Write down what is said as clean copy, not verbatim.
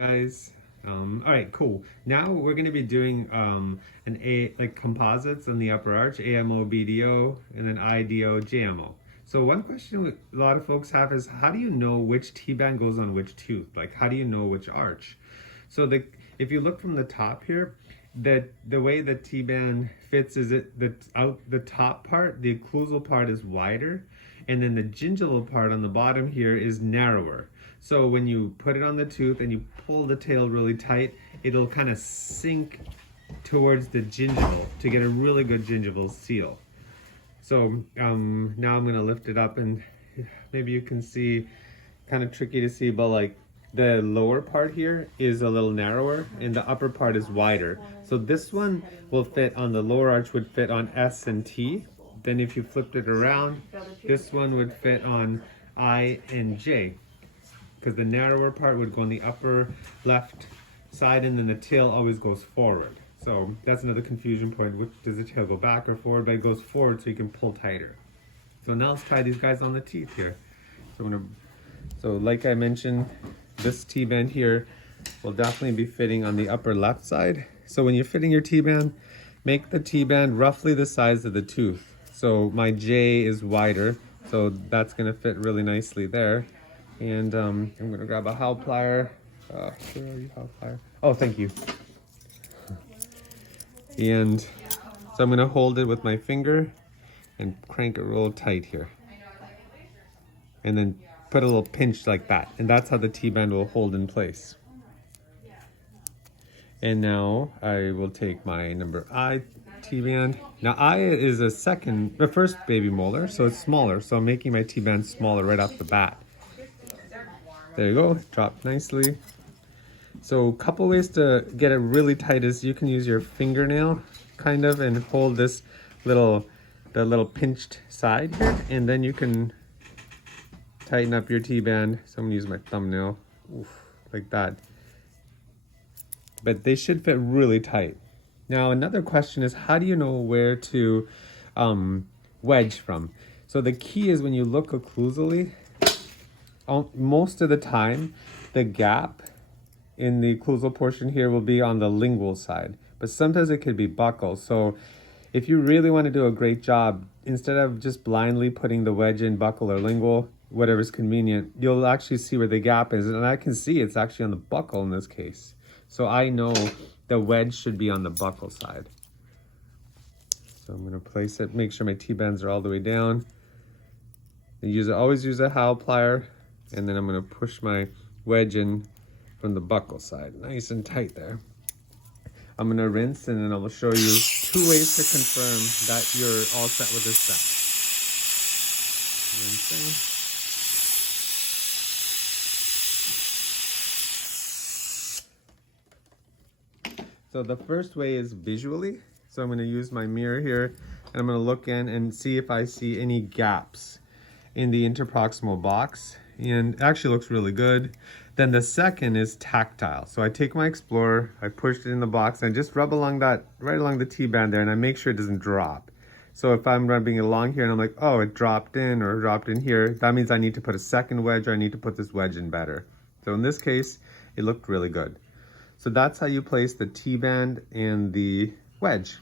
Guys. All right, cool. Now we're going to be doing like composites on the upper arch, AMO, BDO, and then IDO, JMO. So one question a lot of folks have is, how do you know which T-band goes on which tooth? Like, how do you know which arch? So if you look from the top here, the way the T-band fits is the top part, the occlusal part is wider, and then the gingival part on the bottom here is narrower. So when you put it on the tooth and you pull the tail really tight, it'll kind of sink towards the gingival to get a really good gingival seal. So now I'm gonna lift it up and maybe you can see, kind of tricky to see, but like the lower part here is a little narrower and the upper part is wider. So this one will fit on the lower arch, would fit on S and T. Then if you flipped it around, this one would fit on I and J, because the narrower part would go on the upper left side and then the tail always goes forward. So that's another confusion point. Does the tail go back or forward? But it goes forward so you can pull tighter. So now let's try these guys on the teeth here. So like I mentioned, this T-band here will definitely be fitting on the upper left side. So when you're fitting your T-band, make the T-band roughly the size of the tooth. So my J is wider, so that's gonna fit really nicely there. And I'm gonna grab a Howell plier. Where are you, Howell plier? Oh, thank you. And so I'm gonna hold it with my finger and crank it real tight here. And then put a little pinch like that. And that's how the T-band will hold in place. And now I will take my number I T-band. Now I is the first baby molar, so it's smaller. So I'm making my T-band smaller right off the bat. There you go, dropped nicely. So a couple ways to get it really tight is you can use your fingernail kind of and hold this the little pinched side here, and then you can tighten up your T-band. So I'm gonna use my thumbnail, like that. But they should fit really tight. Now another question is, how do you know where to wedge from? So the key is when you look occlusally, most of the time the gap in the occlusal portion here will be on the lingual side, but sometimes it could be buccal. So if you really want to do a great job, instead of just blindly putting the wedge in buccal or lingual, whatever's convenient, you'll actually see where the gap is. And I can see it's actually on the buccal in this case. So I know the wedge should be on the buccal side. So I'm gonna place it, make sure my T-bands are all the way down. Always use a Howell plier, and then I'm gonna push my wedge in from the buccal side, nice and tight there. I'm gonna rinse, and then I will show you 2 ways to confirm that you're all set with this step. Rinsing. So the first way is visually. So I'm gonna use my mirror here, and I'm gonna look in and see if I see any gaps in the interproximal box, and it actually looks really good. Then the second is tactile. So I take my Explorer, I push it in the box, and I just rub along right along the T-band there, and I make sure it doesn't drop. So if I'm rubbing along here and I'm like, oh, it dropped in or dropped in here, that means I need to put a second wedge, or I need to put this wedge in better. So in this case, it looked really good. So that's how you place the T-band and the wedge.